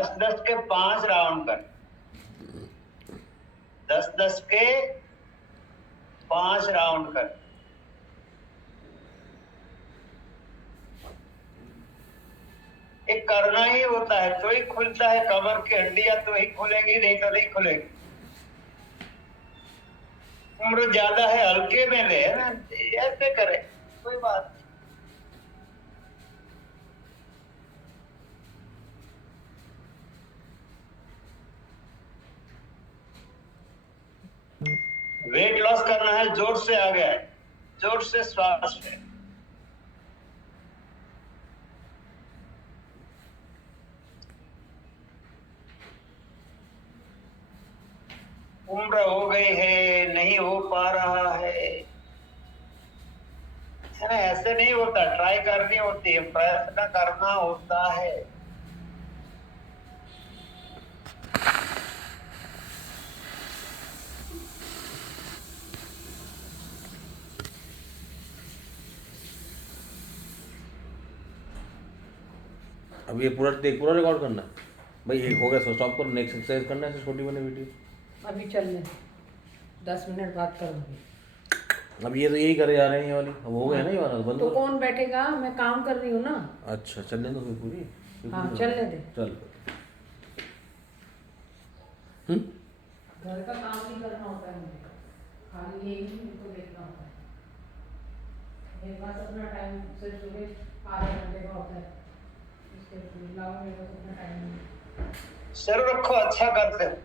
10-10 के 5 राउंड कर। 10-10 के 5 राउंड कर। ये करना ही होता है तो ही खुलता है। कमर की हड्डियां तो ही खुलेगी, नहीं तो नहीं खुलेगी। उम्र ज्यादा है, हल्के में ले ना, ऐसे करे कोई बात नहीं। वेट लॉस करना है, जोर से आ गया है, जोर से श्वास है। उम्र हो गई है, नहीं हो पा रहा है ना। ऐसे नहीं होता, ट्राई करनी होती है, प्रयत्न करना होता है। अब ये पूरा रिकॉर्ड करना है भाई। एक हो गया, स्टॉप करो, नेक्स्ट एक्सरसाइज करना है, छोटी बनी वीडियो। अभी चलने 10 मिनट बात करूँगी। अब ये तो यही करे जा रहे हैं ये वाली, अब हो गया ना ये वाला बंद तो करो। कौन बैठेगा, मैं काम कर रही हूँ ना। अच्छा चलने दो फिर पूरी। हाँ चलने दे। चल घर का काम भी करना होता है मुझे, खाली यही उनको देखना होता है। मेरे पास अपना टाइम सिर्फ सुबह आधे घंटे का होता है, इसके अलावा मेरे पास अपना टाइम नहीं। सर रखो, अच्छा करते हो।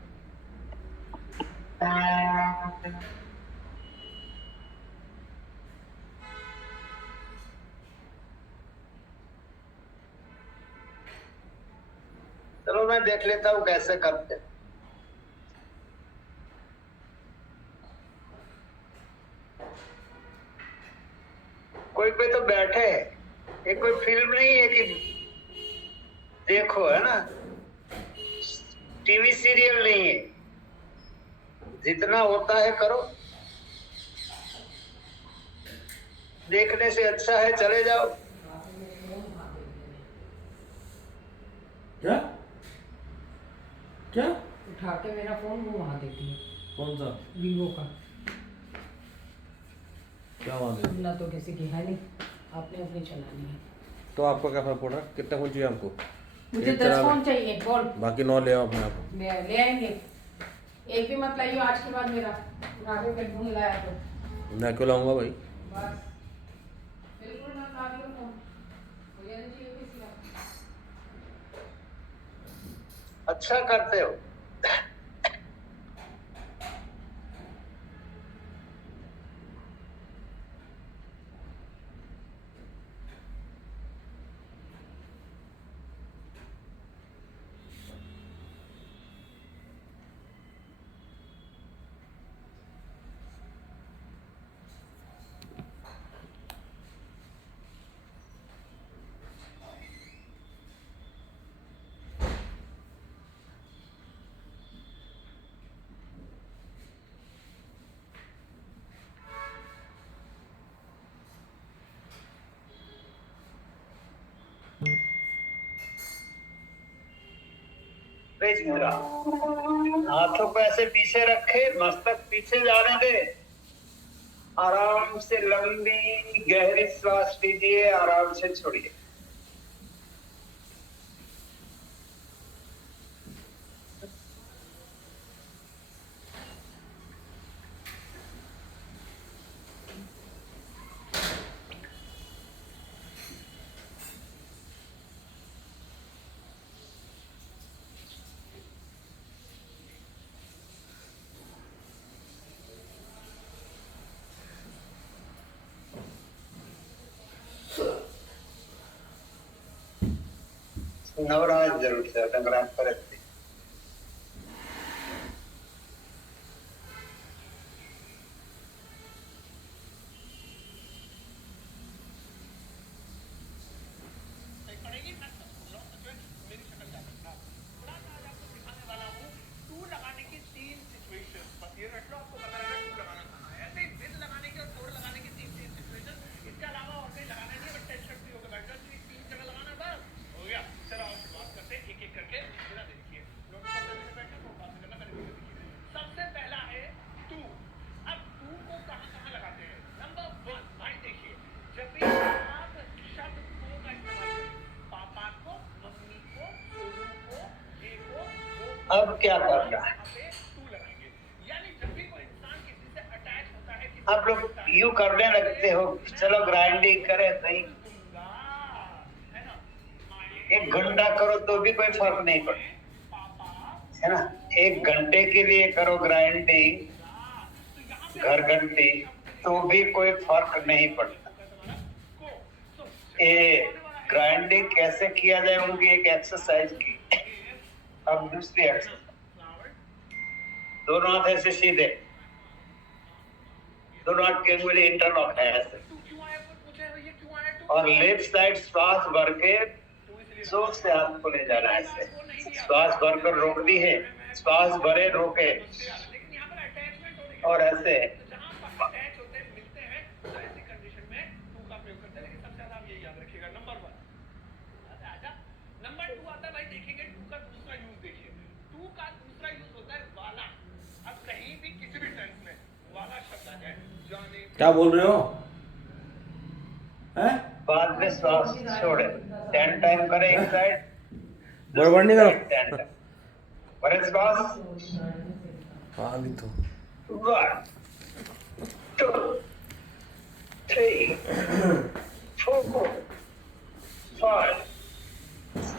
चलो मैं देख लेता हूँ कैसे करते। कोई पे तो बैठे है, ये कोई फिल्म नहीं है कि देखो, है ना, टीवी सीरियल नहीं है। जितना होता है करो, देखने से अच्छा है चले जाओ। क्या क्या उठा के मेरा फोन वो वहाँ देती है। कौन सा? वीवो का। क्या बात है? सुनना तो किसी की है नहीं, आपने अपनी चलानी है। तो आपका क्या फर्क पड़ रहा है? कितना फोन चाहिए आपको? मुझे एक 10 चला फोन लो। चाहिए, बोल। बाकी 9 ले आओ अपने आप। ले आएंगे, एक भी मत लाइयो आज के बाद मेरा। आगे फिर ढूंढ लाया तो मैं क्यों लाऊंगा भाई? बस बिल्कुल मत लाइयो फोन, मुझे नहीं चाहिए किसी का। अच्छा करते हो। पेज मेरा, हाथों को ऐसे पीछे रखे, मस्तक पीछे जाने दे। आराम से लंबी गहरी श्वास लीजिए, आराम से छोड़िए। नवराज जरूर से टंगरान पर रखते। चलो आओ शुरुआत करते हैं, एक एक करके बिना अब क्या करना है? आप लोग यूं करने लगते हो, चलो ग्राइंडिंग करें, नहीं 1 घंटा करो तो भी कोई फर्क नहीं पड़ता, है ना। 1 घंटे के लिए करो ग्राइंडिंग घर घंटी, तो भी कोई फर्क नहीं पड़ता। ये ग्राइंडिंग कैसे किया जाए उनकी एक एक्सरसाइज की। अब दूसरी एक्सरसाइज, दोनों हाथ ऐसे सीधे, दोनों हाथ के उंगली इंटरलॉक है ऐसे, और लेफ्ट साइड श्वास भर के जोर से हाथ को ले जाना है ऐसे। श्वास भरकर रोकनी है, श्वास भरे रोके, और ऐसे क्या बोल रहे हो? हैं? बाद में श्वास छोड़े, 10 टाइम करें एक साइड, बड़बड़ नहीं करो। 10 टाइम भरे श्वास। हाँ अभी तो 1 2 3 4 5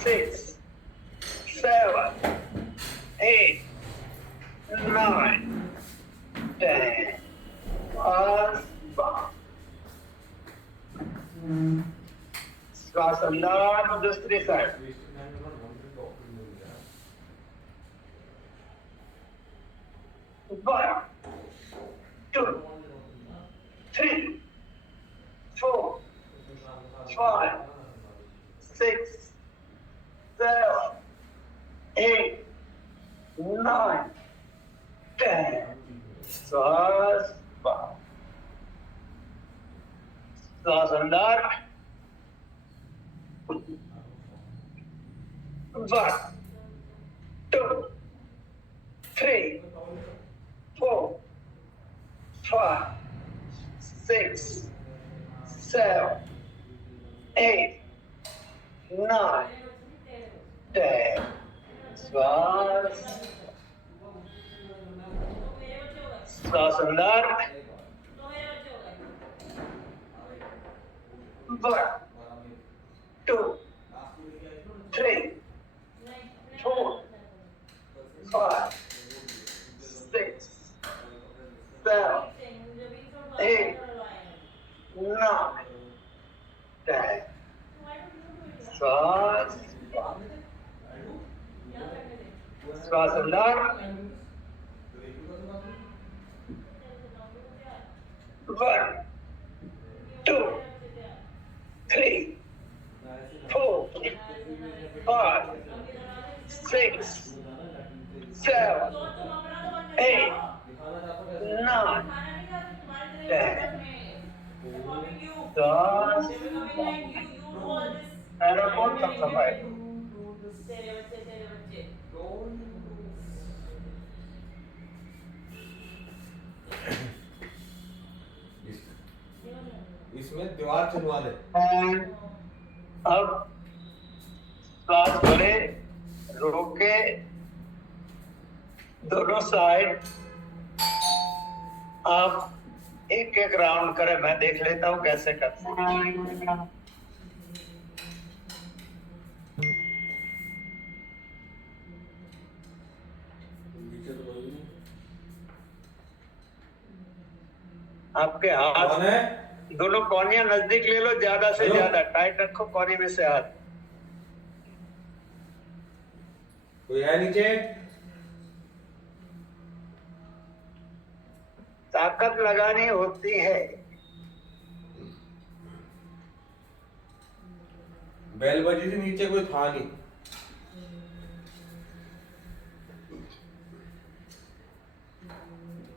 6 7 8 9 10 और श्वास अंदर, दूसरी साइड। 1 2 3 4 5 6 7 8 9 10 श्वास बाहर, श्वास अंदर। 1 2 3 4 5 6 7 8 9 10 श्वास, श्वास अंदर। 1 2 3 4 5 6 7 8 9 10 श्वास, श्वास अंदर। 1 2 3 4 5 6 7 8 9 10 श्वास, एरोपोर्ट तक सफाई। इसमें दीवार चुनवा ले। अब श्वास भरे रोके, दोनों साइड आप एक एक राउंड करें, मैं देख लेता हूं कैसे करते हैं। आपके हाथ कौन है? दोनों कोनियां नजदीक ले लो, ज्यादा से ज्यादा टाइट रखो कोनी में से हाथ। कोई है नीचे? ताकत लगानी होती है। बेल बजी थी, नीचे कोई था नहीं।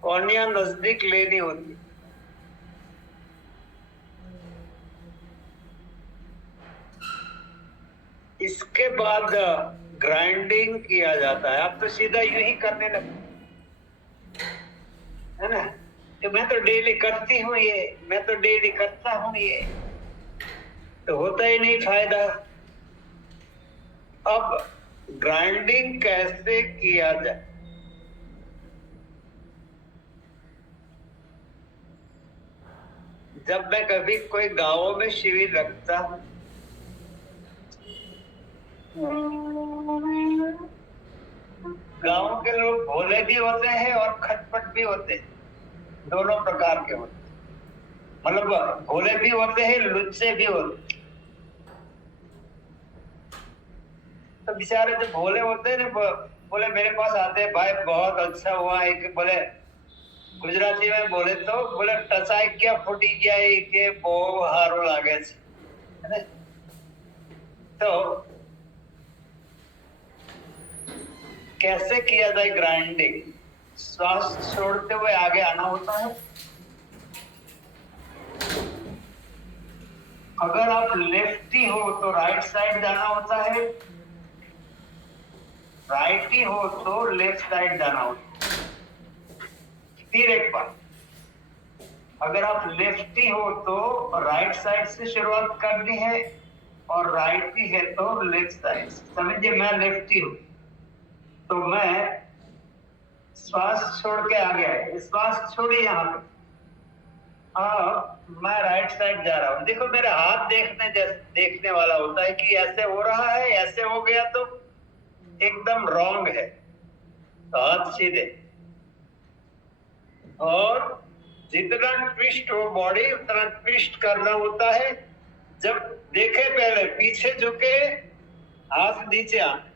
कोनियां नजदीक लेनी होती। इसके बाद ग्राइंडिंग किया जाता है। आप तो सीधा यूं ही करने लगते, है ना, कि मैं तो डेली करती हूँ ये, मैं तो डेली करता हूँ ये, तो होता ही नहीं फायदा। अब ग्राइंडिंग कैसे किया जाए। जब मैं कभी कोई गांवों में शिविर रखता हूं, गांव के लोग भोले भी होते हैं और खटपट भी होते हैं, दोनों प्रकार के होते हैं। मतलब भोले भी होते हैं, लुच्चे भी होते हैं। तो बेचारे जो भोले होते हैं ना, बोले मेरे पास आते हैं, भाई बहुत अच्छा हुआ है कि बोले गुजराती में बोले तो बोले टसाई क्या फूटी गया के बो हारो लागे छे, है ना? तो कैसे किया जाए ग्राइंडिंग। श्वास छोड़ते हुए आगे आना होता है। अगर आप लेफ्टी हो तो राइट साइड जाना होता है, राइटी हो तो लेफ्ट साइड जाना होता है। फिर एक बार, अगर आप लेफ्टी हो तो राइट साइड से शुरुआत करनी है और राइटी है तो लेफ्ट साइड से। समझिए मैं लेफ्टी हूं तो मैं श्वास छोड़ के आ गया, श्वास छोड़िए यहाँ पे। अब मैं राइट साइड जा रहा हूँ। देखो मेरे हाथ देखने वाला होता है कि ऐसे हो रहा है, ऐसे हो गया तो एकदम रॉन्ग है, तो हाथ सीधे। और जितना ट्विस्ट हो बॉडी उतना ट्विस्ट करना होता है। जब देखे पहले पीछे झुके, हाथ नीचे आने,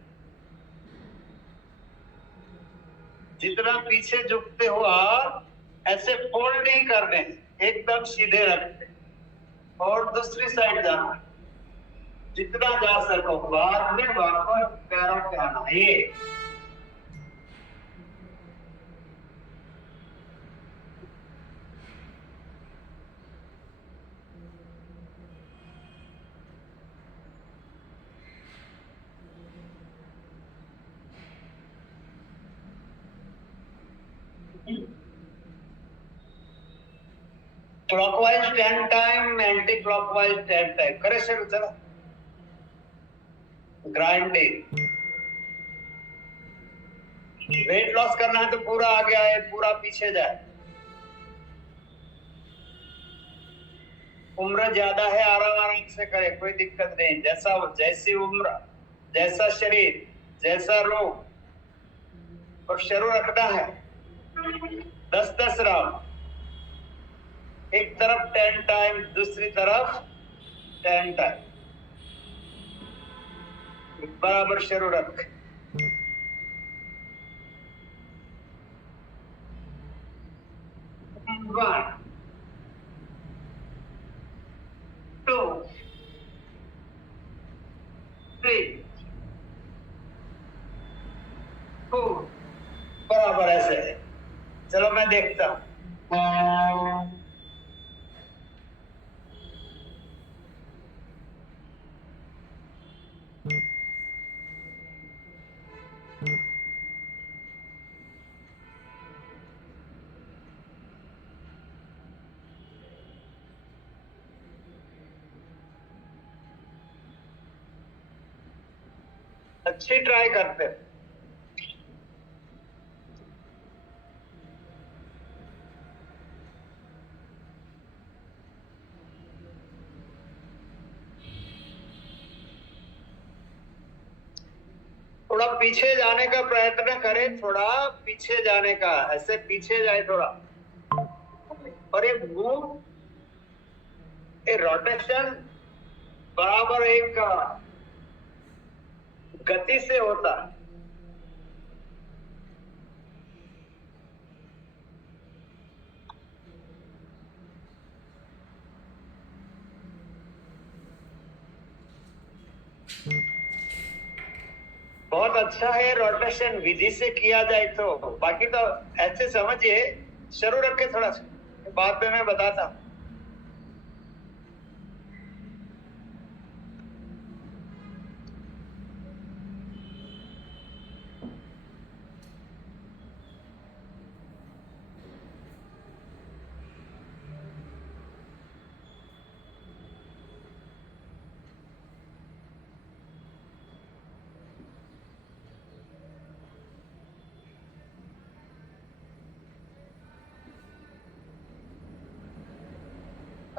जितना पीछे झुकते हो हाथ ऐसे फोल्ड नहीं करने, एकदम सीधे रखते और दूसरी साइड जाना। जितना जा सको बाद में वापस पैरों पे आना। ये clockwise 10 time, anti clockwise 10 time करे शुरू। चलो ग्राइंडिंग। वेट लॉस करना है तो पूरा आगे आए, पूरा पीछे जाए। उम्र ज्यादा है आराम आराम से करे, कोई दिक्कत नहीं। जैसी उम्र, जैसा शरीर, जैसा रोग, और शुरू रखना है 10-10 राउंड। एक तरफ 10 टाइम, दूसरी तरफ 10 टाइम, बराबर शुरू रख। 1 2 3 4, बराबर ऐसे है। चलो मैं देखता हूँ। अच्छी ट्राई करते हैं। थोड़ा पीछे जाने का प्रयत्न करें, थोड़ा पीछे जाने का, ऐसे पीछे जाए थोड़ा। और ये मूव, ये रोटेशन बराबर एक गति से होता है। बहुत अच्छा है रोटेशन, विधि से किया जाए तो। बाकी तो ऐसे समझिए, शुरू रखे थोड़ा सा, बाद में मैं बताता हूँ।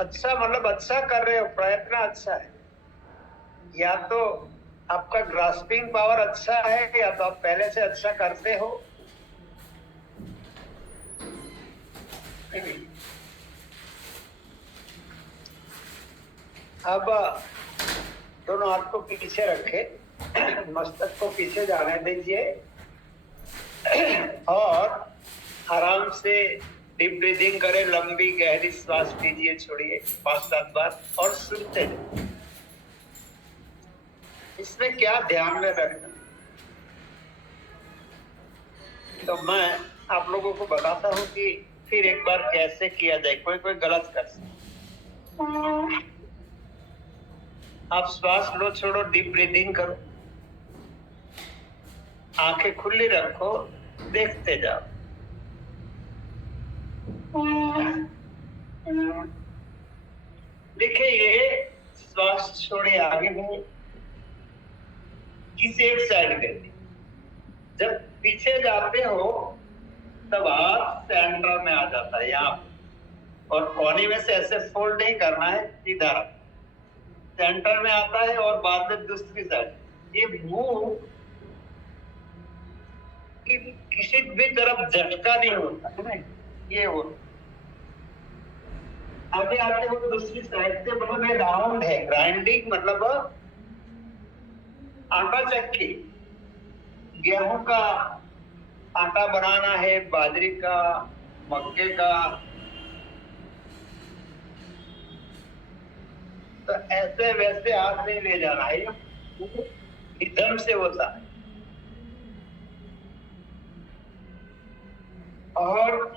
अच्छा मतलब अच्छा कर रहे हो, प्रयत्न अच्छा है, या तो आपका ग्रास्पिंग पावर अच्छा है या तो आप पहले से अच्छा करते हो। अब दोनों हाथ को पीछे रखे, मस्तक को पीछे जाने दीजिए और आराम से डीप ब्रीदिंग करें, लंबी गहरी श्वास लीजिए, छोड़िए 5-7 बार और सुनते जाइए। इसमें क्या ध्यान में रखना, तो मैं आप लोगों को बताता हूं कि फिर एक बार कैसे किया जाए, कोई कोई गलत कर सकता। आप श्वास लो, छोड़ो, डीप ब्रीदिंग करो, आंखें खुली रखो, देखते जाओ। देखिए ये श्वास छोड़े आगे बढ़े, किसी एक साइड करते, जब पीछे जाते हो तब हाथ सेंटर में आ जाता है यहाँ, और कोहनी में से ऐसे फोल्ड नहीं करना है, सीधा सेंटर में आता है और बाद में दूसरी साइड। ये मुंह कि किसी भी तरफ झटका नहीं होता है ना, ये हो आगे आते हो दूसरी साइड से, मतलब ये राउंड है। ग्राइंडिंग मतलब आटा चक्की, गेहूं का आटा बनाना है, बाजरे का, मक्के का, तो ऐसे वैसे हाथ नहीं ले जाना है, एकदम से होता है। और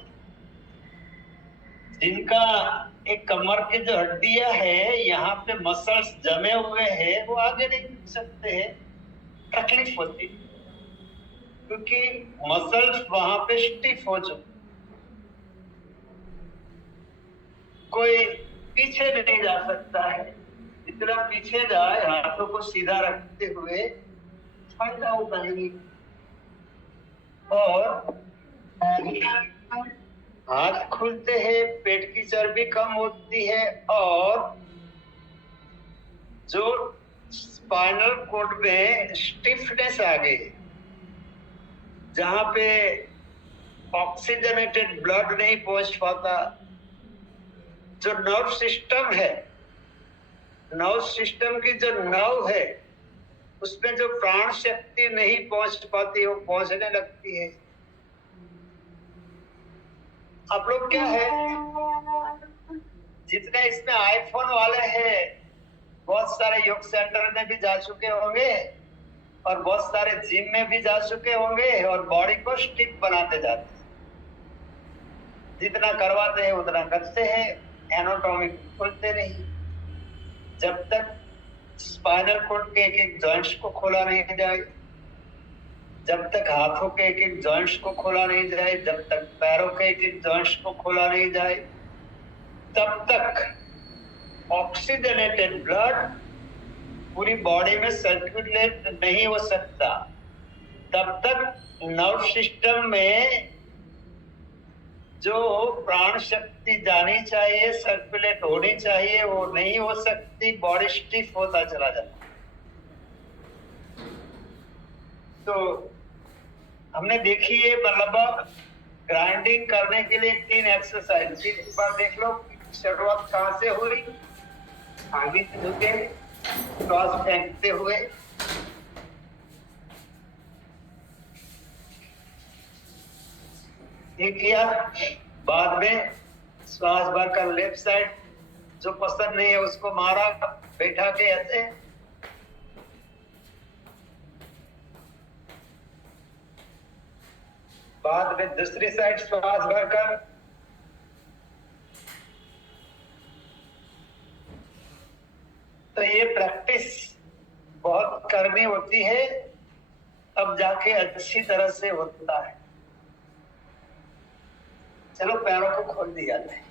जिनका एक कमर की जो हड्डियां है, यहाँ पे मसल्स जमे हुए हैं, वो आगे नहीं बढ़ सकते हैं, तकलीफ होती है, क्योंकि मसल्स वहां पे स्टिफ हो चुके। कोई पीछे नहीं जा सकता है, जितना पीछे जाए हाथों को सीधा रखते हुए फायदा होता है। और हाथ खुलते हैं, पेट की चर्बी कम होती है, और जो स्पाइनल कोड में स्टिफनेस आ गई, जहां पे ऑक्सीजनेटेड ब्लड नहीं पहुंच पाता, जो नर्व सिस्टम है, नर्व सिस्टम की जो नर्व है, उसमें जो प्राण शक्ति नहीं पहुंच पाती, वो पहुंचने लगती है। आप लोग क्या है, जितने इसमें आईफोन वाले हैं, बहुत सारे योग सेंटर में भी जा चुके होंगे और बहुत सारे जिम में भी जा चुके होंगे, और बॉडी को स्टिफ बनाते जाते हैं, जितना करवाते हैं उतना करते हैं, एनाटॉमी खोलते नहीं। जब तक स्पाइनल कोड के एक एक जॉइंट्स को खोला नहीं जाए, जब तक हाथों के एक एक जॉइंट्स को खोला नहीं जाए, जब तक पैरों के एक एक जॉइंट्स को खोला नहीं जाए, तब तक ऑक्सीजनेटेड ब्लड पूरी बॉडी में सर्कुलेट नहीं हो सकता। तब तक नर्व सिस्टम में जो प्राण शक्ति जानी चाहिए, सर्कुलेट होनी चाहिए, वो नहीं हो सकती, बॉडी स्टिफ होता चला जाता। तो हमने देखी है, मतलब ग्राइंडिंग करने के लिए 3 एक्सरसाइज, एक बार देख लो शुरुआत कहां से हुई। आगे झुके, श्वास फेंकते हुए, ये किया, बाद में श्वास भरकर लेफ्ट साइड, जो पसंद नहीं है उसको मारा बैठा के ऐसे, बाद में दूसरी साइड श्वास भरकर, तो ये प्रैक्टिस बहुत करनी होती है, तब जाके अच्छी तरह से होता है। चलो पैरों को खोल दिया जाए।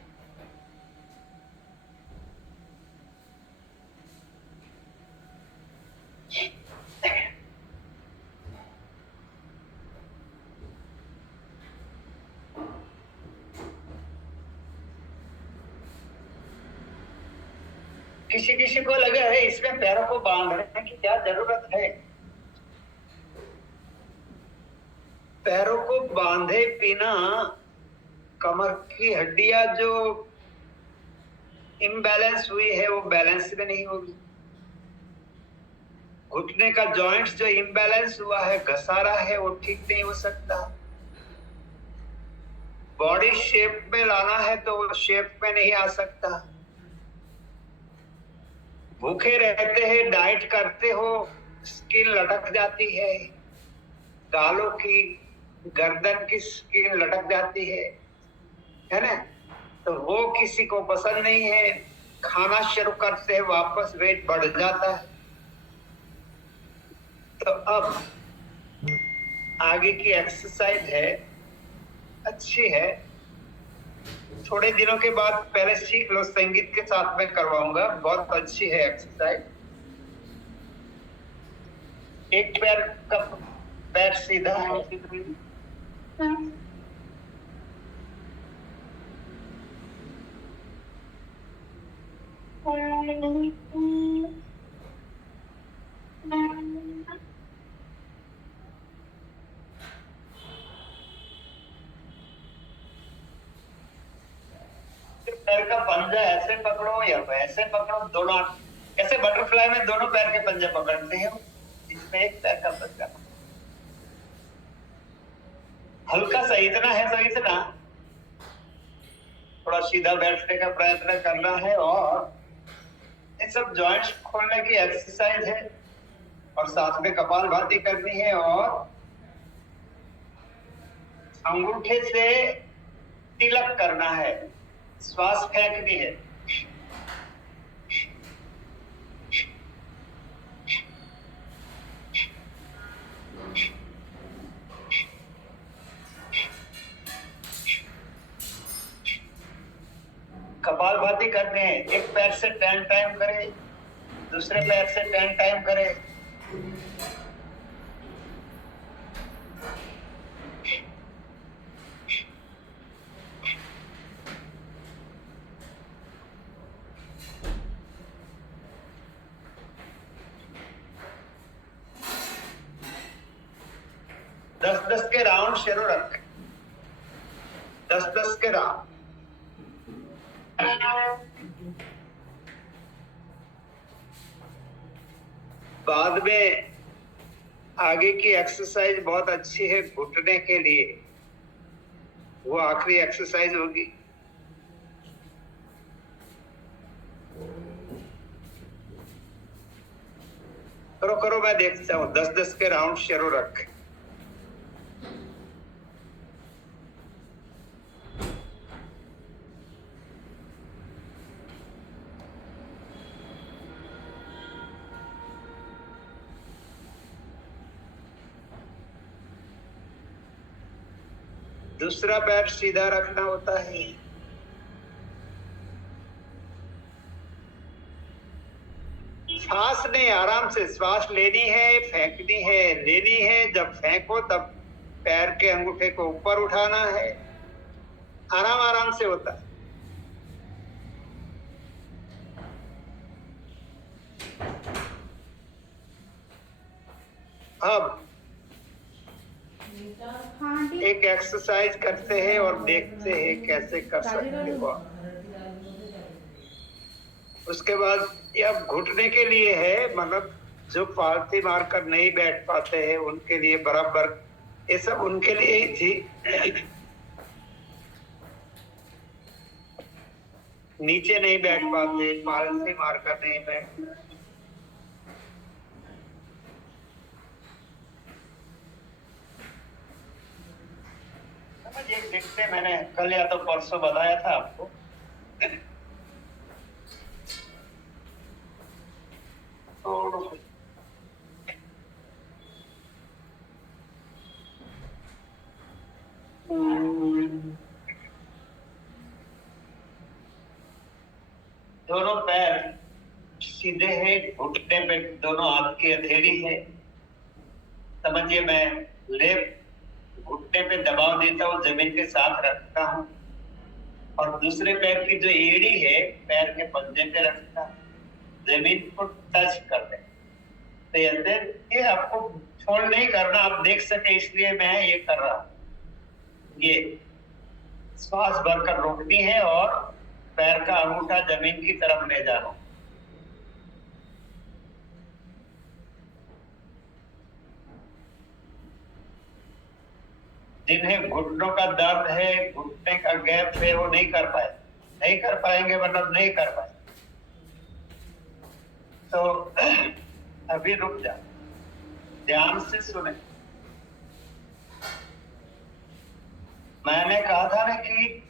किसी किसी को लगा है इसमें पैरों को बांधने की क्या जरूरत है। पैरों को बांधे बिना कमर की हड्डियां जो इम्बैलेंस हुई है वो बैलेंस में नहीं होगी। घुटने का जॉइंट्स जो इम्बैलेंस हुआ है, घसारा है, वो ठीक नहीं हो सकता। बॉडी शेप में लाना है तो वो शेप में नहीं आ सकता। भूखे रहते हैं, डाइट करते हो, स्किन लटक जाती है, गालों की, गर्दन की स्किन लटक जाती है ना। तो वो किसी को पसंद नहीं है। खाना शुरू करते हैं वापस वेट बढ़ जाता है। तो अब आगे की एक्सरसाइज है, अच्छी है, थोड़े दिनों के बाद पहले सीख लो, संगीत के साथ में करवाऊंगा, बहुत अच्छी है एक्सरसाइज। एक पैर सीधा है, पैर का पंजा ऐसे पकड़ो या वैसे पकड़ो, दोनों ऐसे बटरफ्लाई में दोनों पैर के पंजे पकड़ते हैं, इसमें एक पैर का पंजा हल्का सा, इतना है तो इतना, थोड़ा सीधा बैठने का प्रयत्न करना है। और ये सब जॉइंट्स खोलने की एक्सरसाइज है और साथ में कपालभाति करनी है और अंगूठे से तिलक करना है, श्वास फेंकनी है। कपालभाति करने हैं, एक पैर से 10 टाइम करे, दूसरे पैर से 10 टाइम करे। दस 10 के राउंड शुरू रख, 10 के राउंड। बाद में आगे की एक्सरसाइज बहुत अच्छी है घुटने के लिए, वो आखिरी एक्सरसाइज होगी। करो करो, मैं देखता हूँ। 10 के राउंड शुरू रख। दूसरा पैर सीधा रखना होता है। सांस नहीं, आराम से श्वास लेनी है, फेंकनी है, लेनी है। जब फेंको तब पैर के अंगूठे को ऊपर उठाना है, आराम आराम से होता है। अब एक एक्सरसाइज करते हैं और देखते हैं कैसे कर सकते हो। उसके बाद ये अब घुटने के लिए है, मतलब जो पालती मारकर नहीं बैठ पाते हैं उनके लिए बराबर, ये सब उनके लिए ही थी। नीचे नहीं बैठ पाते, पालती मारकर नहीं बैठ। ये देखते, मैंने कल या तो परसों बताया था आपको। दोनों पैर सीधे हैं, घुटने पे दोनों हाथ की हथेली है। समझिए, मैं लेफ्ट घुटने पे दबाव देता हूँ, जमीन के साथ रखता हूँ और दूसरे पैर की जो एड़ी है पैर के पंजे पे रखता हूँ। जमीन को टच कर दे। तो ये आपको छोड़ नहीं करना, आप देख सके इसलिए मैं ये कर रहा हूं। ये श्वास भरकर रोकनी है और पैर का अंगूठा जमीन की तरफ ले जाना। जिन्हें घुटनों का दर्द है, घुटने का गैप है, वो नहीं कर पाएंगे, मतलब नहीं कर पाए। तो अभी रुक जा, ध्यान से सुने। मैंने कहा था ना कि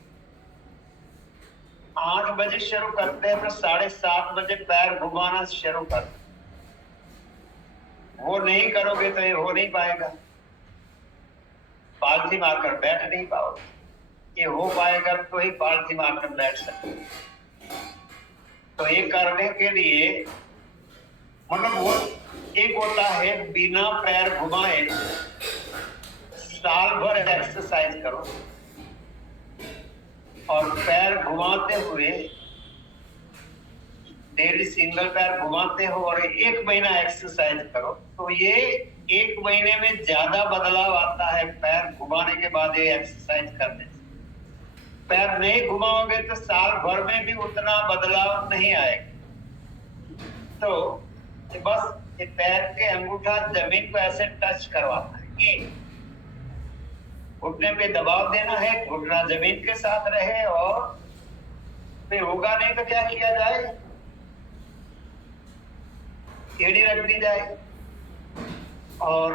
8 बजे शुरू करते हैं तो 7:30 बजे पैर घुमाना शुरू कर। वो नहीं करोगे तो ये हो नहीं पाएगा, पालथी मारकर बैठ नहीं पाओगे। ये हो पाएगा तो ही पालथी मारकर बैठ सकते। तो ये करने के लिए मतलब वो एक होता है बिना पैर घुमाए साल भर एक्सरसाइज करो, और पैर घुमाते हुए डेली सिंगल पैर घुमाते हो और 1 महीना एक्सरसाइज करो, तो ये 1 महीने में ज्यादा बदलाव आता है पैर घुमाने के बाद ये एक्सरसाइज करने से। पैर नहीं घुमाओगे तो साल भर में भी उतना बदलाव नहीं आएगा। तो बस ये पैर के अंगूठा जमीन को ऐसे टच करवाना है कि घुटने पे दबाव देना है, घुटना जमीन के साथ रहे। और फिर होगा नहीं तो क्या किया जाए, एड़ी रख दी जाए और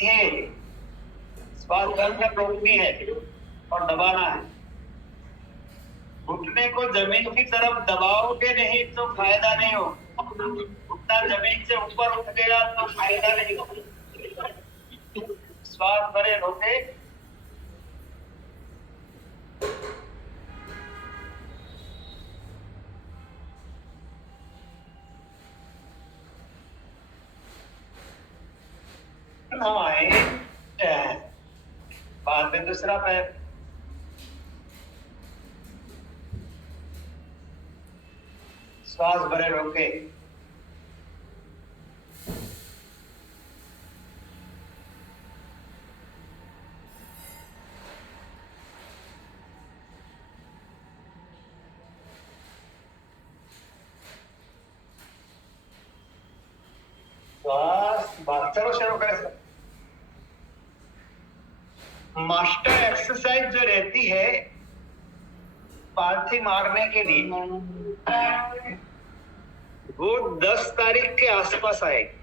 ये श्वास भरकर रोकनी है और दबाना है। घुटने को जमीन की तरफ दबाओगे नहीं तो फायदा नहीं हो। घुटना जमीन से ऊपर उठ गया तो फायदा नहीं हो। श्वास भरे रोके, बाद में दूसरा पैर, श्वास भरे रोके, श्वास चलो शुरू करें सर। मास्टर एक्सरसाइज जो रहती है पालथी मारने के लिए, वो 10 तारीख के आसपास आएगी।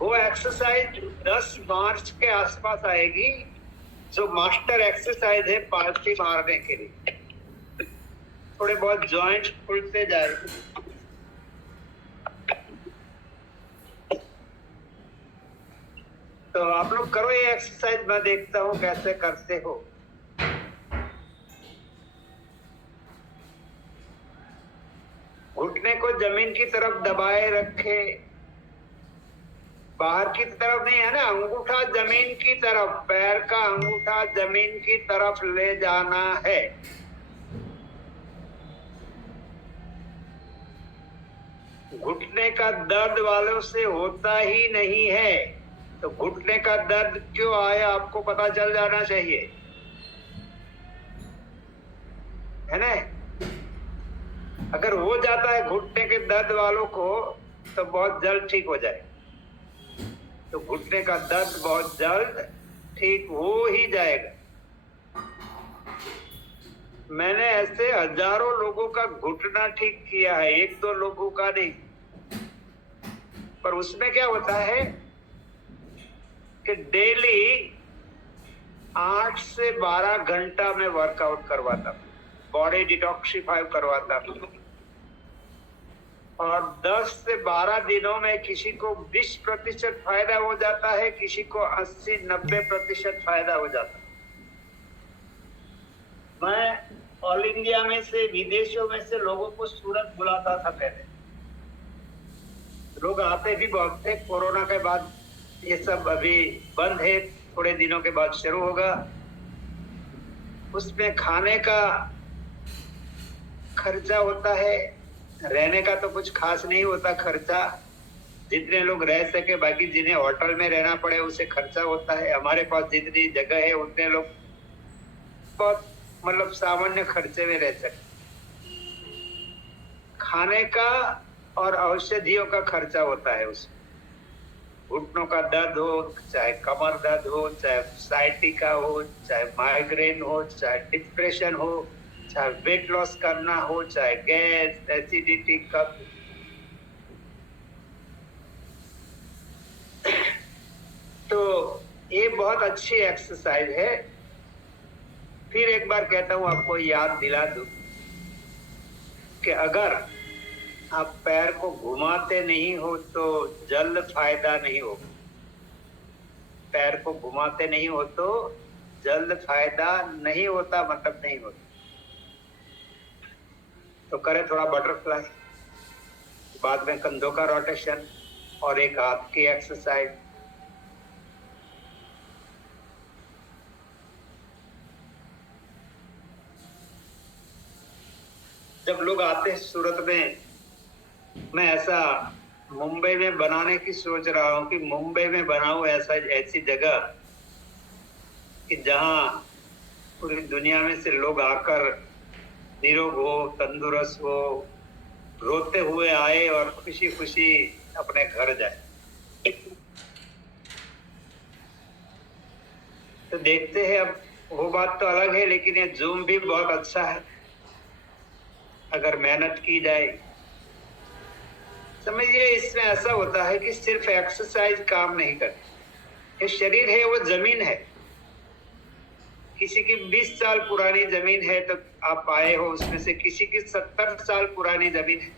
वो एक्सरसाइज 10 मार्च के आसपास आएगी, जो मास्टर एक्सरसाइज है पालथी मारने के लिए। थोड़े बहुत जॉइंट खुलते जाएंगे। तो आप लोग करो ये एक्सरसाइज, मैं देखता हूं कैसे करते हो। घुटने को जमीन की तरफ दबाए रखे, बाहर की तरफ नहीं है ना, अंगूठा जमीन की तरफ, पैर का अंगूठा जमीन की तरफ ले जाना है। घुटने का दर्द वालों से होता ही नहीं है, तो घुटने का दर्द क्यों आया आपको पता चल जाना चाहिए, है ना। अगर हो जाता है घुटने के दर्द वालों को तो बहुत जल्द ठीक हो जाए। तो घुटने का दर्द बहुत जल्द ठीक हो ही जाएगा। मैंने ऐसे हजारों लोगों का घुटना ठीक किया है, 1-2 लोगों का नहीं। पर उसमें क्या होता है कि डेली 8 से 12 घंटा में वर्कआउट करवाता, बॉडी डिटॉक्सिफाई करवाता, और 10 से 12 दिनों में किसी को 20% फायदा हो जाता है, किसी को 80-90% फायदा हो जाता है। मैं ऑल इंडिया में से, विदेशों में से लोगों को सूरत बुलाता था पहले। लोग आते भी बहुत थे। कोरोना के बाद ये सब अभी बंद है, थोड़े दिनों के बाद शुरू होगा। उसमें खाने का खर्चा होता है, रहने का तो कुछ खास नहीं होता खर्चा, जितने लोग रह सके, बाकी जिन्हें होटल में रहना पड़े उसे खर्चा होता है। हमारे पास जितनी जगह है उतने लोग बहुत मतलब सामान्य खर्चे में रह सकते। खाने का और औषधियों का खर्चा होता है उसमें, घुटनों का दर्द हो, चाहे कमर दर्द हो, चाहे साइटिका हो, चाहे माइग्रेन हो, चाहे डिप्रेशन हो, चाहे वेट लॉस करना हो, चाहे गैस, एसिडिटी, कब्ज। तो ये बहुत अच्छी एक्सरसाइज है। फिर एक बार कहता हूं, आपको याद दिला दूं कि अगर आप पैर को घुमाते नहीं हो तो जल्द फायदा नहीं होगा। पैर को घुमाते नहीं हो तो जल्द फायदा नहीं होता, मतलब नहीं होता। तो करें थोड़ा बटरफ्लाई, बाद में कंधों का रोटेशन और एक हाथ की एक्सरसाइज। जब लोग आते हैं सूरत में, मैं ऐसा मुंबई में बनाने की सोच रहा हूं कि मुंबई में बनाऊं ऐसी जगह कि जहां पूरी दुनिया में से लोग आकर निरोग हो, तंदुरुस्त हो, रोते हुए आए और खुशी खुशी अपने घर जाए। तो देखते हैं, अब वो बात तो अलग है, लेकिन ये जूम भी बहुत अच्छा है अगर मेहनत की जाए। समझिए, इसमें ऐसा होता है कि सिर्फ एक्सरसाइज काम नहीं करती। ये शरीर है, वो जमीन है। किसी की 20 साल पुरानी जमीन है तो आप आए हो, उसमें से किसी की 70 साल पुरानी जमीन है,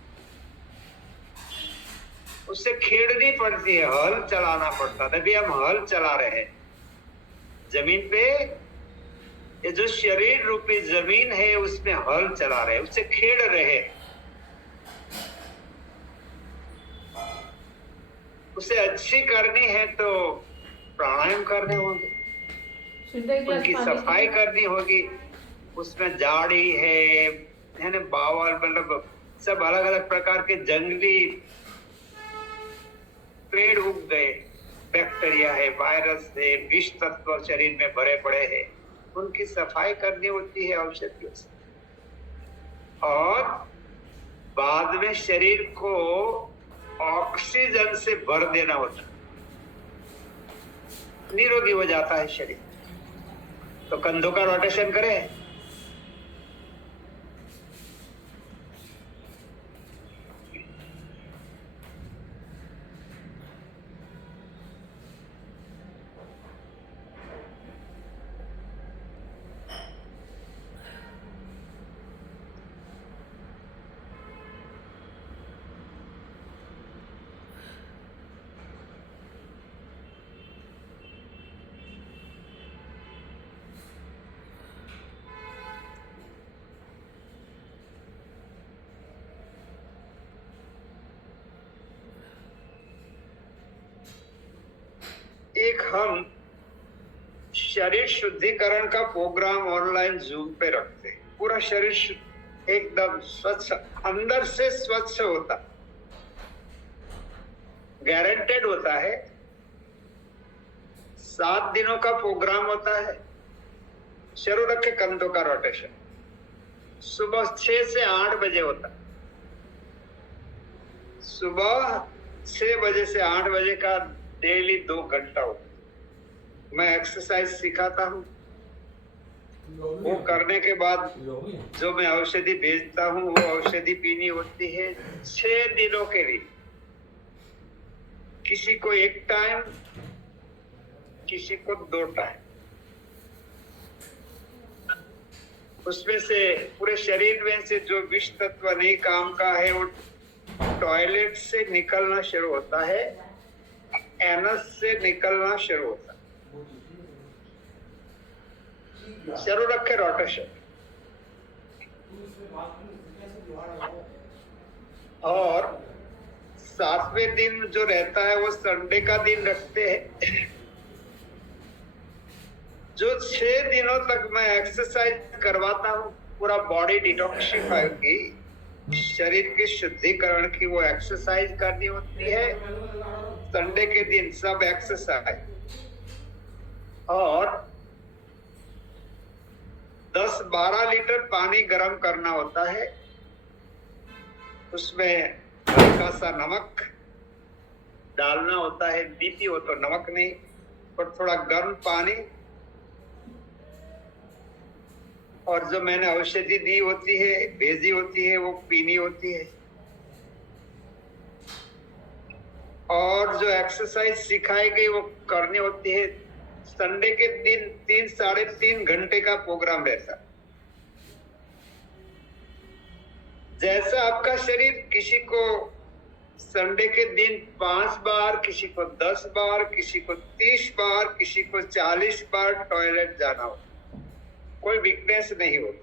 उससे खेड़नी पड़ती है, हल चलाना पड़ता। तभी हम हल चला रहे हैं जमीन पे। ये जो शरीर रूपी जमीन है उसमें हल चला रहे, उससे खेड़ रहे, उसे अच्छी करनी है तो प्राणायाम करने होंगे, उनकी सफाई करनी होगी। उसमें जाड़ी है ना, बावल, मतलब सब अलग अलग प्रकार के जंगली पेड़ उग गए, बैक्टीरिया है, वायरस है, विष तत्व शरीर में भरे पड़े हैं, उनकी सफाई करनी होती है औषधियों से। और बाद में शरीर को ऑक्सीजन से भर देना होता है, निरोगी हो जाता है शरीर। तो कंधों का रोटेशन करें। एक हम शरीर शुद्धिकरण का प्रोग्राम ऑनलाइन जूम पे रखते हैं। पूरा शरीर एकदम स्वच्छ, अंदर से स्वच्छ होता, गारंटेड होता है। 7 दिनों का प्रोग्राम होता है। शुरू रखे कंधों का रोटेशन, सुबह 6 से 8 बजे होता है। सुबह 6 बजे से 8 बजे का डेली 2 घंटा होता है। मैं एक्सरसाइज सिखाता हूँ, वो करने के बाद जो मैं औषधि भेजता हूँ वो औषधि पीनी होती है 6 दिनों के लिए। किसी को 1 टाइम, किसी को 2 टाइम। उसमें से पूरे शरीर में से जो विष तत्व नहीं काम का है वो टॉयलेट से निकलना शुरू होता है, एनस से निकलना शुरू होता है। शुरू रखे रोटेशन। और 7वें दिन जो रहता है वो संडे का दिन रखते हैं। जो 6 दिनों तक मैं एक्सरसाइज करवाता हूँ, पूरा बॉडी डिटॉक्सिफाई की, शरीर की शुद्धिकरण की वो एक्सरसाइज करनी होती है। संडे के दिन सब एक्सरसाइज, और 10-12 लीटर पानी गर्म करना होता है। उसमें हल्का सा नमक डालना होता है, बीपी हो तो नमक नहीं, पर थोड़ा गर्म पानी, और जो मैंने औषधि दी होती है, भेजी होती है, वो पीनी होती है। और जो एक्सरसाइज सिखाई गई वो करनी होती है। संडे के दिन 3-3.5 घंटे का प्रोग्राम रहता। जैसा आपका शरीर, किसी को संडे के दिन 5 बार, किसी को 10 बार, किसी को 30 बार, किसी को 40 बार टॉयलेट जाना हो, कोई वीकनेस नहीं होती।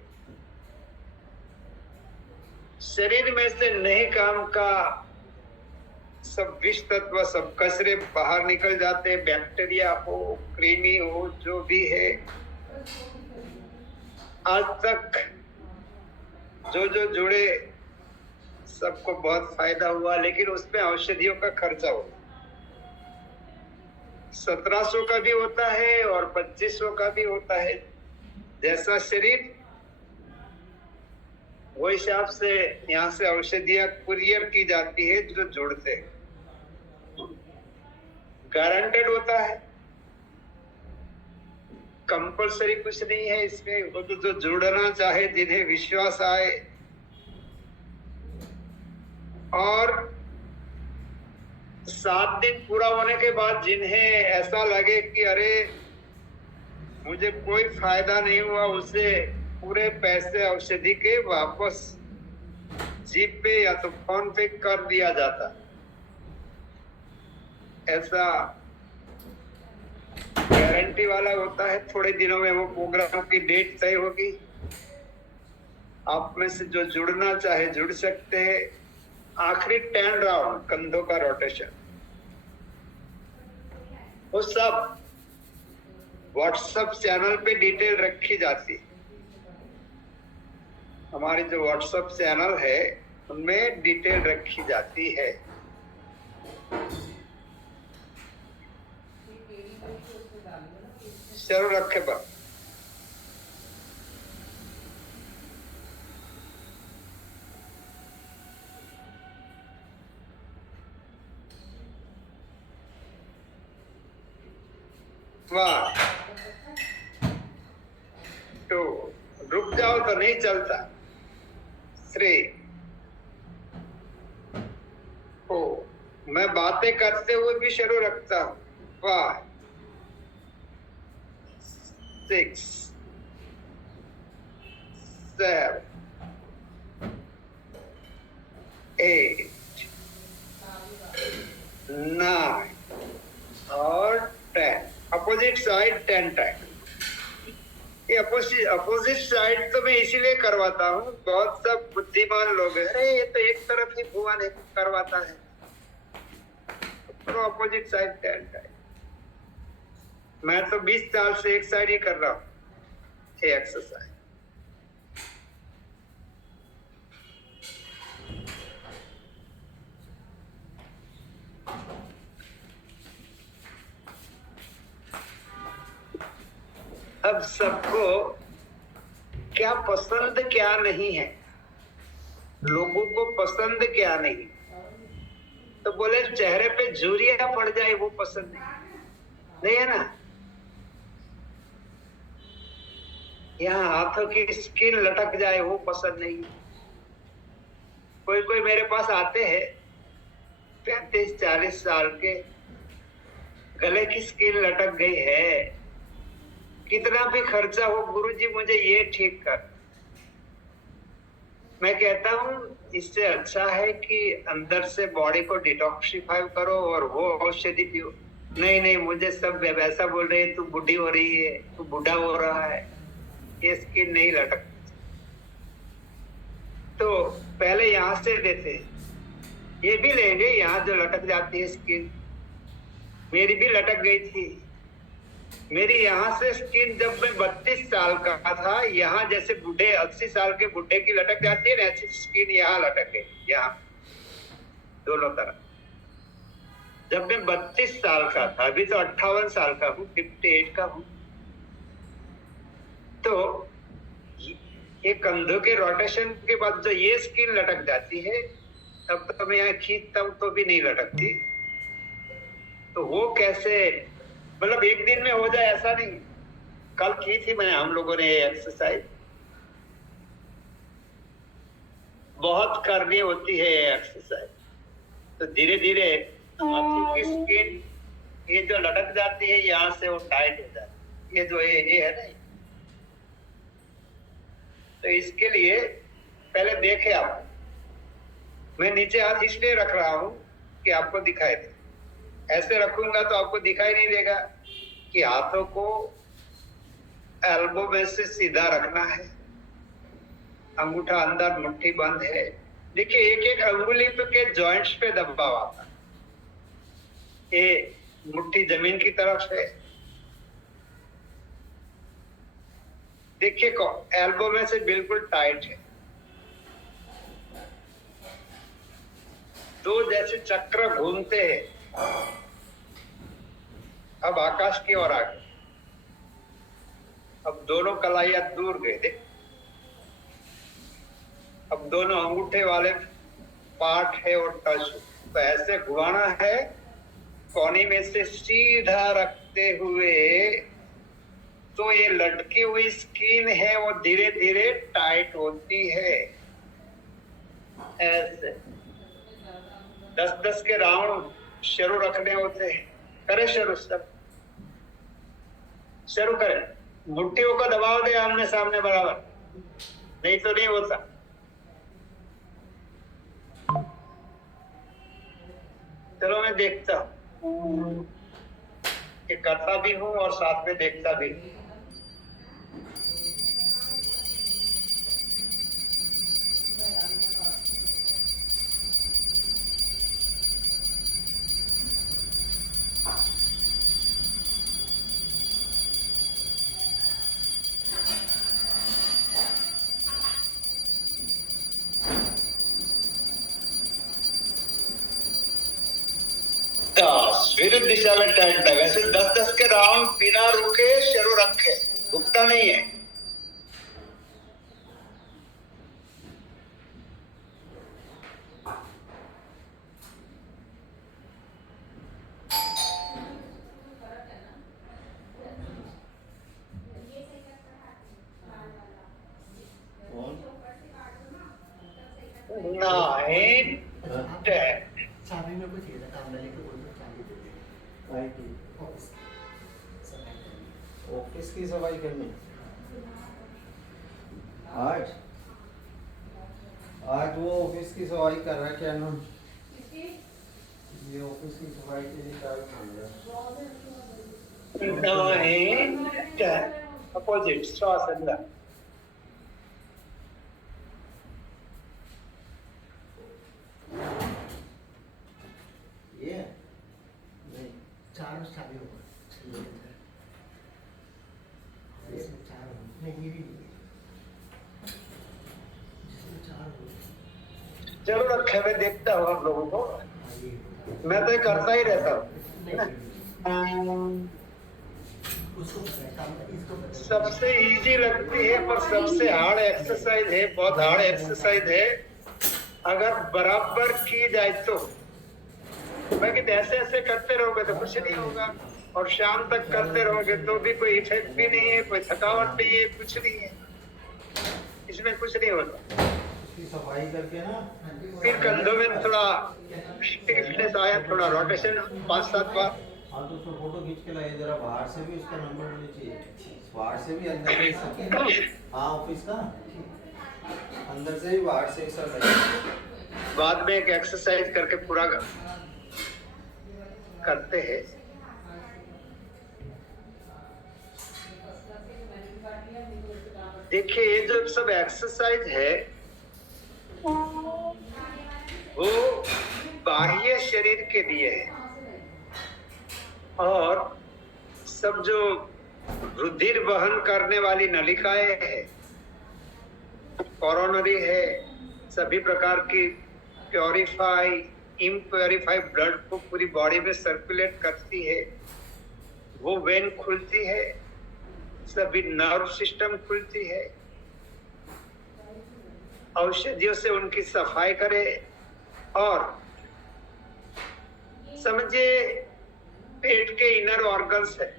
शरीर में से नहीं काम का सब विष तत्व, सब कचरे बाहर निकल जाते हैं। बैक्टीरिया हो, कृमि हो, जो भी है। आज तक जो जो जुड़े सबको बहुत फायदा हुआ, लेकिन उसमें औषधियों का खर्चा होता है। 1700 का भी होता है और 2500 का भी होता है। जैसा शरीर, वो हिसाब से यहाँ से औषधियां कुरियर की जाती है। जो जुड़ते गारंटेड होता है, कंपलसरी कुछ नहीं है इसमें। वो तो जो जुड़ना चाहे, जिन्हें विश्वास आए, और 7 दिन पूरा होने के बाद जिन्हें ऐसा लगे कि अरे मुझे कोई फायदा नहीं हुआ, उसे पूरे पैसे औषधि के वापस जीप पे या तो फोन पे कर दिया जाता। ऐसा गारंटी वाला होता है। थोड़े दिनों में वो प्रोग्राम की डेट तय होगी। आप में से जो जुड़ना चाहे जुड़ सकते हैं। आखिरी 10 राउंड कंधों का रोटेशन, वो सब व्हाट्सएप चैनल पे डिटेल रखी जाती है। हमारी जो व्हाट्सएप चैनल है उनमें डिटेल रखी जाती है। चलो रखे बा। वाह, तो रुक जाओ तो नहीं चलता। 3, 4, मैं बातें करते हुए भी शुरू रखता हूँ। 5, 6, 7, 8, 9 और 10। Opposite side 10 time. ये अपोजिट साइड तो मैं इसीलिए करवाता हूँ, बहुत सब बुद्धिमान लोग हैं, अरे ये तो एक तरफ ही भगवान करवाता है, तो अपोजिट साइड 10 टाइम। मैं तो 20 साल से एक साइड ही कर रहा हूँ ये एक्सरसाइज। अब सबको क्या पसंद क्या नहीं है, लोगों को पसंद क्या नहीं, तो बोले चेहरे पे झुर्रियां पड़ जाए वो पसंद नहीं है ना। यहाँ हाथों की स्किन लटक जाए वो पसंद नहीं। कोई कोई मेरे पास आते हैं 35-40 साल के, गले की स्किन लटक गई है, कितना भी खर्चा हो, गुरुजी मुझे ये ठीक कर। मैं कहता हूँ इससे अच्छा है कि अंदर से बॉडी को डिटॉक्सिफाई करो और वो औषधि पियो। नहीं नहीं, मुझे सब वैसा बोल रहे हैं, तू बुढ़ी हो रही है, तू बूढ़ा हो रहा है, ये स्किन नहीं लटक। तो पहले यहाँ से देते, ये भी लेंगे, यहाँ जो लटक जाती है स्किन, मेरी भी लटक गई थी, मेरी यहाँ से स्किन जब मैं 32 साल का था, यहाँ जैसे बूढ़े 80 साल के बूढ़े की लटक जाती है ना, ऐसी स्किन यहाँ लटक गई, यहाँ दोनों तरफ। जब मैं 32 साल का था, अभी तो 58 साल का हूँ, 58 का हूँ, तो ये कंधों के रोटेशन के बाद जो ये स्किन लटक जाती है, तब तो मैं यहाँ खींचता हूँ तो भी नहीं लटकती। तो वो कैसे, मतलब एक दिन में हो जाए ऐसा नहीं। कल की थी मैं, हम लोगों ने ये एक्सरसाइज, बहुत करनी होती है ये एक्सरसाइज। तो धीरे धीरे हाथों की स्किन ये जो लटक जाती है यहाँ से, वो टाइट हो जाती है। ये जो ये है ना, तो इसके लिए पहले देखे आप, मैं नीचे हाथ इसलिए रख रहा हूं कि आपको दिखाई दे। ऐसे रखूंगा तो आपको दिखाई नहीं देगा कि हाथों को एल्बो में से सीधा रखना है, अंगूठा अंदर, मुट्ठी बंद है। देखिए एक एक अंगुली के जॉइंट्स पे दबाव आता है। ये मुट्ठी जमीन की तरफ है, देखिए एल्बो में से बिल्कुल टाइट है। दो जैसे चक्र घूमते हैं। अब आकाश की ओर आ गए, अब दोनों कलाइयां दूर गए। देख, अब दोनों अंगूठे वाले पार्ट है और टच, तो ऐसे घुमाना है कोनी में से सीधा रखते हुए। तो ये लटकी हुई स्किन है वो धीरे धीरे टाइट होती है। ऐसे 10-10 के राउंड शुरू रखने होते हैं। करे शुरू, सब शुरू करें। मुट्ठियों का दबाव दे आमने सामने बराबर, नहीं तो नहीं होता। चलो मैं देखता हूँ, कि करता भी हूँ और साथ में देखता भी हूँ। विरुद्ध दिशा में टाइट है। वैसे 10-10 के राउंड बिना रुके शुरू रखे, रुकता नहीं है। नहीं, चाबी में कुछ ये काम डाले के बोल दो, चाबी दे दे। आई की ऑफिस की सफाई करनी आज आज वो ऑफिस की सफाई कर रहा है। क्या नाम, ये ऑफिस की सफाई के लिए क्या नहीं, अपोजिट श्वास अंदर। ये नहीं, चार चाबी होगा छल्ले के अंदर, इसमें चार होंगे। नहीं, ये भी नहीं है, जिसमें चार होंगे। चलो रखे, मैं देखता हूँ आप लोगों को। हाँ, ये होगा। मैं तो ये करता ही रहता हूँ। उसको पता है काम, इसको पता है। सबसे इजी लगती है पर सबसे हार्ड एक्सरसाइज है, बहुत हार्ड एक्सरसाइज है। अगर बराबर की जाए तो, बाकी ऐसे ऐसे करते रहोगे तो कुछ नहीं होगा, और शाम तक करते रहोगे तो भी कोई इफेक्ट भी नहीं है, कोई थकावट नहीं है, कुछ नहीं है, इसमें कुछ नहीं होता। इसकी सफाई करके ना, फिर कंधों में थोड़ा स्टिफनेस आया, थोड़ा रोटेशन 5-7 बार। हाँ तो उसको फोटो खींच के लाइए जरा, बाहर से भी उसका नंबर होना चाहिए, बाहर से भी अंदर से सब। हाँ ऑफिस का अंदर से भी बाहर से भी सब है। बाद में एक एक्सरसाइज करके पूरा करते हैं। देखिए ये जो सब एक्सरसाइज है वो बाह्य शरीर के लिए है, और सब जो रुधिर वहन करने वाली नलिकाएं है, कोरोनरी है, सभी प्रकार की प्योरीफाई इम्प्योरीफाइड ब्लड को पूरी बॉडी में सर्कुलेट करती है, वो वेन खुलती है, सभी नर्व सिस्टम खुलती है, औषधियों से उनकी सफाई करे। और समझिए पेट के इनर ऑर्गन्स है,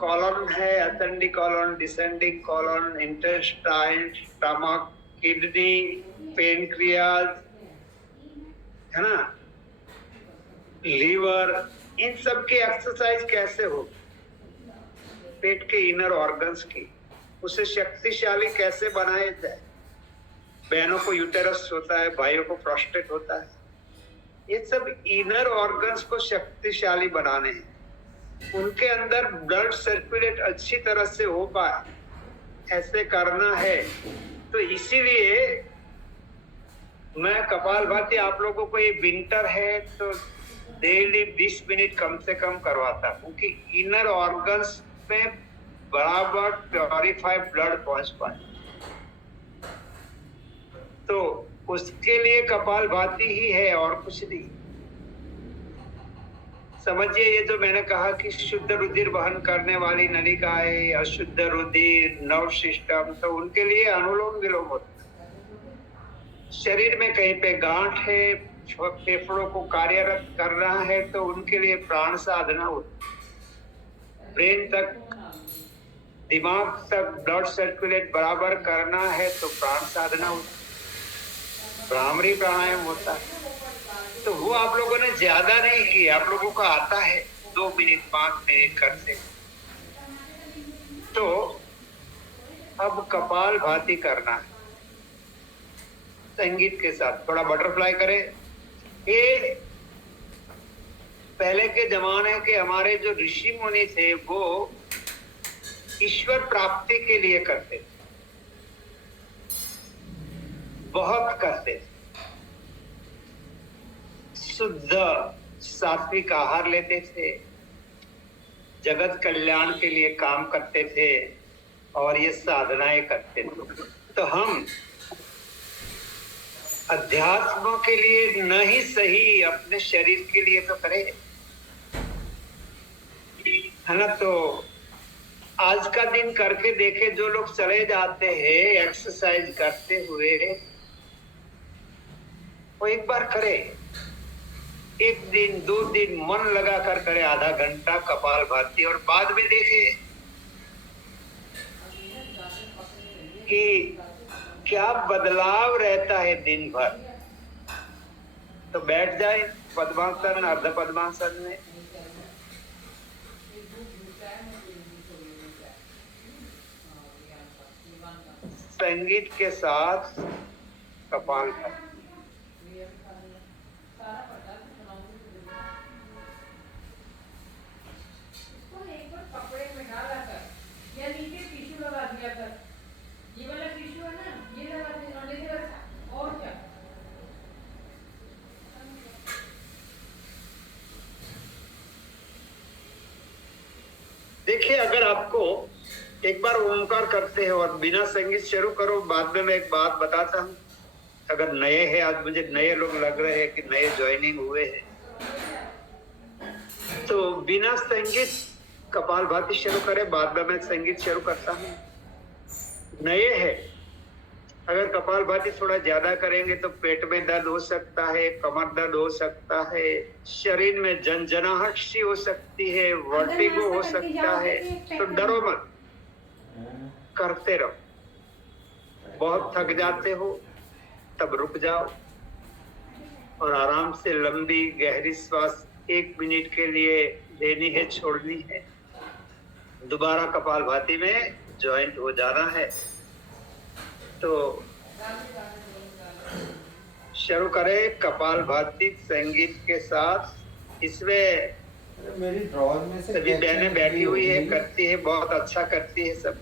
कॉलन है, ascending colon, descending colon, intestine, stomach, kidney, pancreas, है ना, लीवर, इन सब की एक्सरसाइज कैसे हो, पेट के इनर ऑर्गन्स की, उसे शक्तिशाली कैसे बनाया जाए। बहनों को यूटेरस होता है, भाइयों को प्रोस्टेट होता है, ये सब इनर ऑर्गन्स को शक्तिशाली बनाने हैं, उनके अंदर ब्लड सर्कुलेट अच्छी तरह से हो पाए, ऐसे करना है। तो इसीलिए मैं कपालभाति आप लोगों को, ये विंटर है तो डेली 20 मिनट कम से कम करवाता हूं, क्योंकि इनर ऑर्गन्स पे बराबर प्योरीफाइड ब्लड पहुंच पाए। तो उसके लिए कपालभाति ही है और कुछ नहीं। समझिए ये जो मैंने कहा कि शुद्ध रुधिर वहन करने वाली नलिकाएं, अशुद्ध रुधिर, नर्व सिस्टम, तो उनके लिए अनुलोम विलोम होता है। शरीर में कहीं पे गांठ है, फेफड़ों को कार्यरत कर रहा है, तो उनके लिए प्राण साधना होती है। ब्रेन तक, दिमाग तक ब्लड सर्कुलेट बराबर करना है तो प्राण साधना होती है, भ्रामरी प्राणायाम होता है। तो वो आप लोगों ने ज्यादा नहीं किया, आप लोगों को आता है, 2 मिनट 5 मिनट करते। तो अब कपालभाति करना है संगीत के साथ, थोड़ा बटरफ्लाई करे। ये पहले के जमाने के हमारे जो ऋषि मुनि थे वो ईश्वर प्राप्ति के लिए करते थे, बहुत करते थे। शुद्ध सात्विक आहार लेते थे, जगत कल्याण के लिए काम करते थे और ये साधनाएं करते थे। तो हम अध्यात्म के लिए नहीं सही, अपने शरीर के लिए तो करें, है ना। तो आज का दिन करके देखे, जो लोग चले जाते हैं एक्सरसाइज करते हुए, वो एक बार करे, 1 दिन 2 दिन मन लगा कर करे, आधा घंटा कपालभाति, और बाद में देखे कि क्या बदलाव रहता है दिन भर। तो बैठ जाए पद्मासन, अर्ध पद्मासन में, संगीत के साथ कपालभाति। कपड़े में डाला कर या नीचे टिश्यू लगा दिया कर, ये वाला टिश्यू है ना, ये लगा देना, लेके रखा, और क्या। देखिए अगर आपको एक बार ओंकार करते हैं और बिना संगीत शुरू करो, बाद में मैं एक बात बताता हूँ। अगर नए हैं, आज मुझे नए लोग लग रहे हैं कि नए ज्वाइनिंग हुए हैं, तो बिना संगीत कपालभाति शुरू करें, बाद में मैं संगीत शुरू करता हूँ। नए हैं, अगर कपालभाति थोड़ा ज्यादा करेंगे तो पेट में दर्द हो सकता है, कमर दर्द हो सकता है, शरीर में जनजनाहट सी हो सकती है, वर्टिगो हो सकता है, तो डरो मत, करते रहो। बहुत थक जाते हो तब रुक जाओ और आराम से लंबी गहरी श्वास 1 मिनट के लिए लेनी है, छोड़नी है, दोबारा कपालभाति में ज्वाइंट हो जाना है। तो शुरू करें कपालभाति संगीत के साथ। इसमें मेरी ड्रॉइंग में से सभी बहनें बैठी हुई है, करती है, बहुत अच्छा करती है सब।